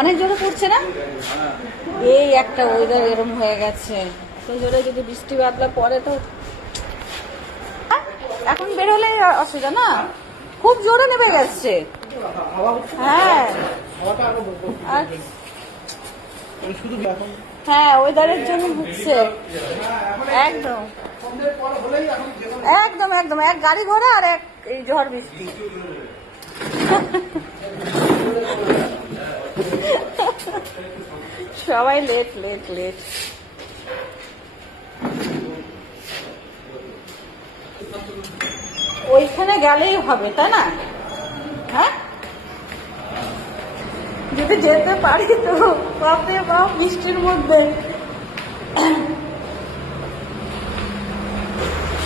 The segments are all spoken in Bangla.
অনেক জোরে পড়ছে না, এই একটা ওয়েদার এরম হয়ে গেছে। তো জোরে যদি বৃষ্টি বাদলা পড়ে তো এখন বের হলে অসুবিধা না, খুব জোরে নেমে গেছে। হ্যাঁ হ্যাঁ, ওয়েদারের জন্য হচ্ছে একদম একদম একদম এক গাড়ি ঘোড়া আর এক এই ঝড় বৃষ্টি। সবাই লেট লেট লেট। ওইখানে গেলেই হবে তাই না? হ্যাঁ, যদি যেতে পারি তো বাপরে বাপ বৃষ্টির মধ্যে।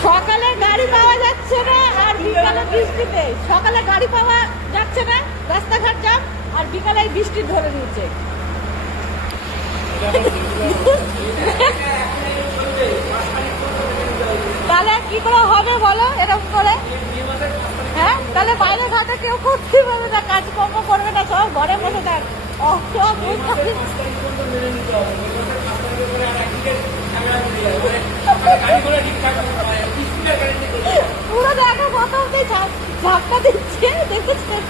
সকালে গাড়ি পাওয়া যাচ্ছে না আর বিকালে বৃষ্টিতে, সকালে গাড়ি পাওয়া যাচ্ছে না, রাস্তাঘাট জ্যাম, আর বিকালে বৃষ্টি ধরে নিয়েছে। তাহলে কি করে হবে বলো এরকম করে? হ্যাঁ, তাহলে বাইরে ঘাটে কেউ করতে পারবে না, কাজকর্ম করবে না, সব ঘরে বসে থাক। পুরো দেখো প্রথম ঝাপটা দিচ্ছে, দেখেছেন?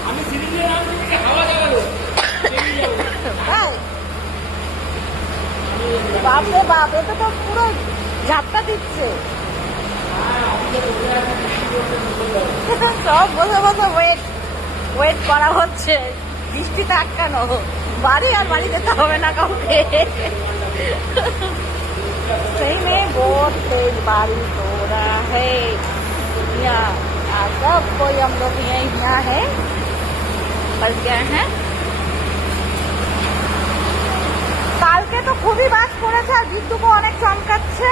বাপরে বাপ, এটা তো পুরো ঝাপটা দিচ্ছে। সব বসে বসে ওয়েট ওয়েট করা হচ্ছে, বৃষ্টিতে আটকানো। বাড়ি আর বাড়ি যেতে হবে না কাউকে। सही में बहुत तेज बारिश हो रहा है यहाँ, सब कोई हम लोग यहाँ है बस गए हैं। কালকে তো খুবই বাজ পড়েছে আর বিদ্যুৎও অনেক চমকাচ্ছে।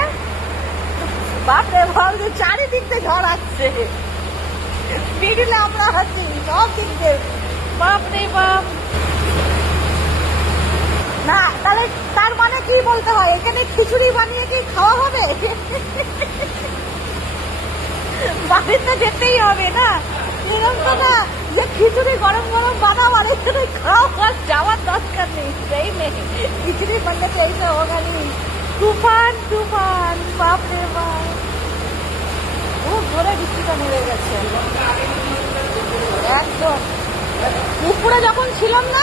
বাপরে বাপ, চারিদিক থেকে ঝড় আসছে, মিডিলে আমরা আছি সব দিক দিয়ে। বাপরে বাপ, না তাহলে তার মানে কি বলতে হয়, এখানে খিচুড়ি বানিয়ে কি খাওয়া হবে? বাড়িতে যেতেই হবে না, এরকম তো না যে খিচুড়ি গরম গরম বানাও আর এখানে খাও, আর যাওয়ার দরকার নেই। সেই নেই, খিচুড়ি बनने से ऐसा होगा नहीं। তুফান তুফান, বাপরে বাপ, খুব জোরে বৃষ্টিটা নেমে গেছে একদম। উপরে যখন ছিলাম না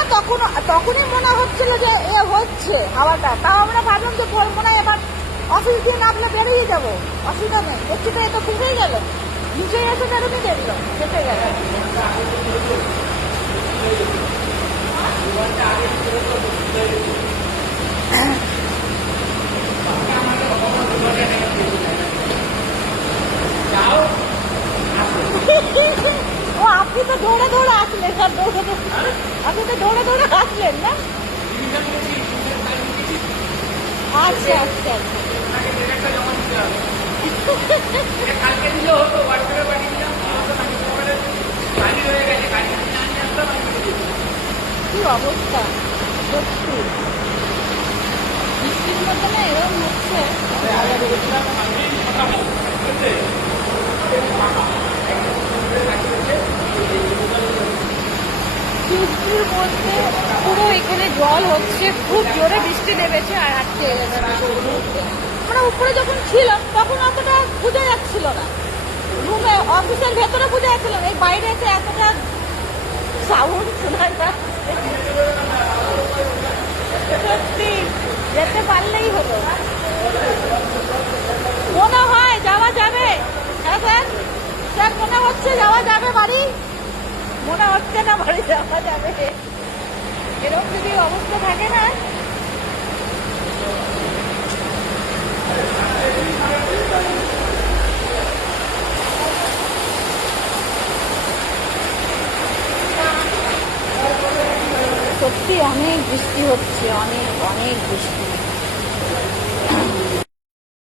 তখনই মনে হচ্ছিল যে এ হচ্ছে হাওয়াটা, তাও আমরা ভাবলাম যে মনে হয় এবার অফিস দিয়ে নামলে বেরিয়ে যাবো, অসুবিধা নেই। দেখছি তো এত খুব হয়ে গেল, নিচে এসে বেরোতে দেখলো কেটে গেল। ও আপনি তো দৌড়ে দৌড়ে আসলেন, আপনি তো দৌড়ে দৌড়ে আসলেন না? আচ্ছা আচ্ছা কি অবস্থা সত্যি, বৃষ্টির মধ্যে না এরকম হচ্ছে। বৃষ্টির মধ্যে পুরো এখানে জল হচ্ছে, খুব জোরে বৃষ্টি নেমেছে আর আজকে আমরা উপরে যখন ছিলাম তখন অতটা বোঝা যাচ্ছিল না, রুমে অফিসের ভেতরে বোঝা যাচ্ছিল না, এই বাইরে এসে এতটা সাউন্ড শোনা যাচ্ছে। সত্যি যেতে পারলেই হলো, মনে হয় যাওয়া যাবে। হ্যাঁ স্যার, স্যার মনে হচ্ছে যাওয়া যাবে বাড়ি, মনে হচ্ছে না বাড়ি যাওয়া যাবে। এরকম যদি অবস্থা থাকে না, সত্যি অনেক বৃষ্টি হচ্ছে, অনেক অনেক বৃষ্টি।